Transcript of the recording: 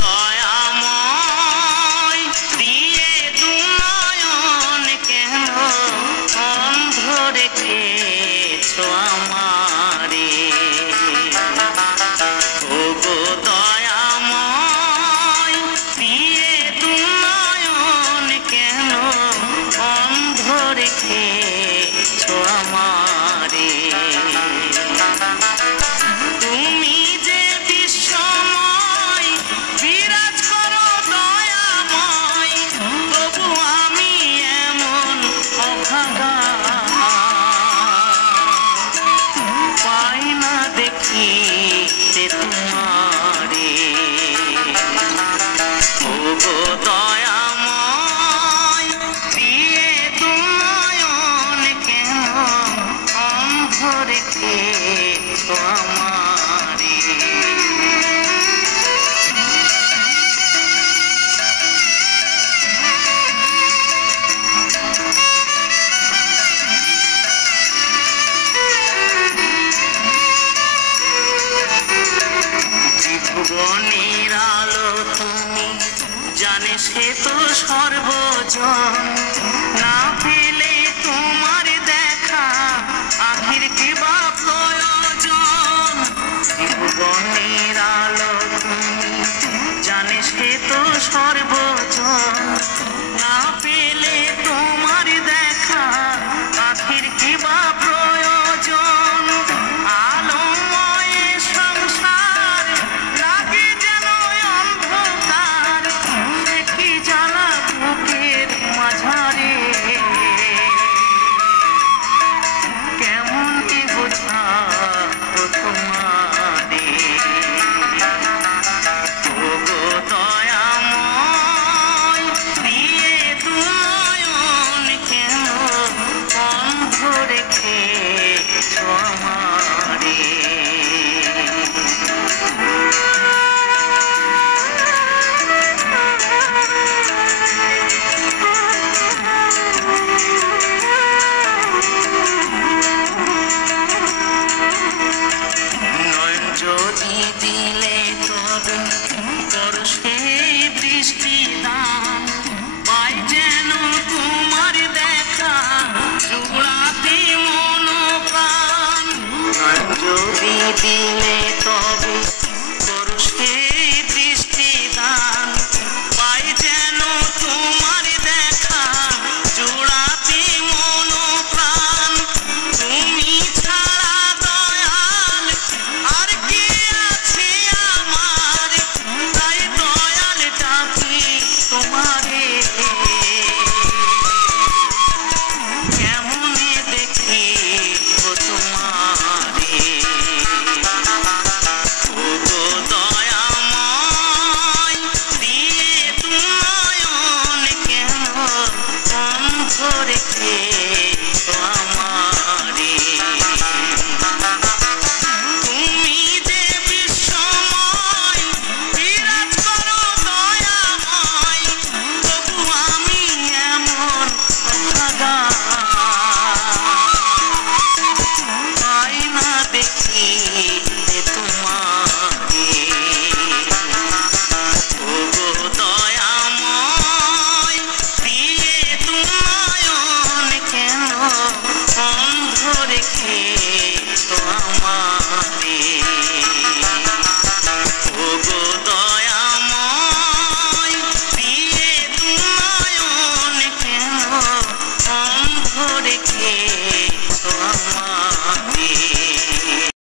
দয়াময় দিয়ে দুনয়ন কেন অন্ধ রেখেছো আমারে। ও গো দয়াময় দিয়ে দুনয়ন কেন অন্ধ রেখেছো আমারে। তুমি যে বিশ্বময় বিরাজ করো দয়াময়, তবু আমি এমন অভাগা পাই না দেখিতে তোমারে। ও গো দয়াময় দিয়ে দুনয়ন কেন অন্ধ রেখেছো আমারে। ত্রিভুবনের আলো তুমি, জানে সে তো সর্বজন। না পেলে তোমার দেখা আখির কি বা প্রয়োজন। ত্রিভুবনের আলো তুমি, জানে সে তো সর্ব